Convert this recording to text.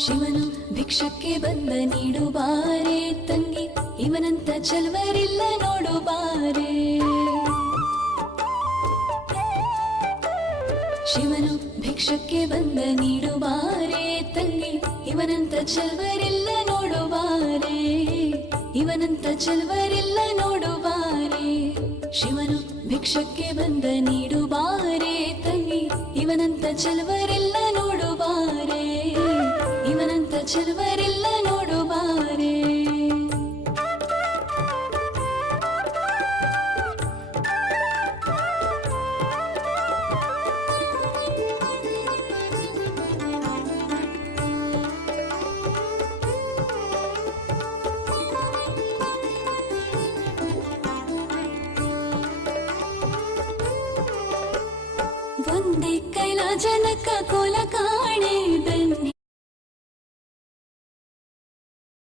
ಶಿವನು ಭಿಕ್ಷಕ್ಕೆ ಬಂದ ನೀಡು ಬಾರೆ ತಂಗಿ, ಇವನಂತ ಚಲ್ವರಿಲ್ಲ ನೋಡು ಬಾರೆ. ಶಿವನು ಭಿಕ್ಷಕ್ಕೆ ಬಂದ ನೀಡು ಬಾರೆ ತಂಗಿ, ಇವನಂತ ಚಲ್ವರಿಲ್ಲ ನೋಡು ಬಾರೆ, ಇವನಂತ ಚಲ್ವರಿಲ್ಲ ನೋಡು ಬಾರೆ. ಶಿವನು ಭಿಕ್ಷಕ್ಕೆ ಬಂದ ನೀಡು ಬಾರೆ ತಂಗಿ, ಇವನಂತ ಚಲ್ವರಿಲ್ಲ ನೋಡು ಬಾರೆ, ಇವನಂತ ಚಲ್ವರಿಲ್ಲ ನೋಡು ಬಾರೆ. ಒಂದೇ ಕೈಲಾಜನ